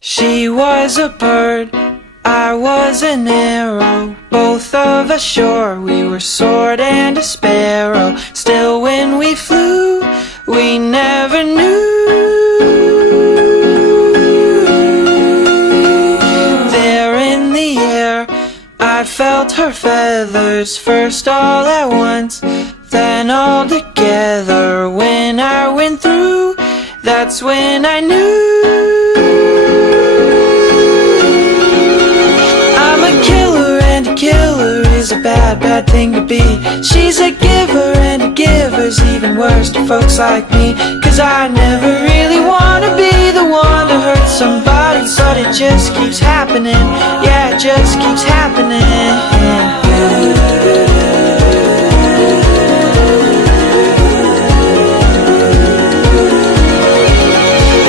She was a bird, I was an arrow, both of us sure we were sword and a sparrow. Still when we flew, we never knew. There in the air, I felt her feathers, first all at once, then all together. When I went through, that's when I knew. I'm a killer, and a killer is a bad, bad thing to be. She's a giver, and a giver's even worse to folks like me. Cause I never really wanna be the one to hurt somebody, but it just keeps happening. Yeah, it just keeps happening.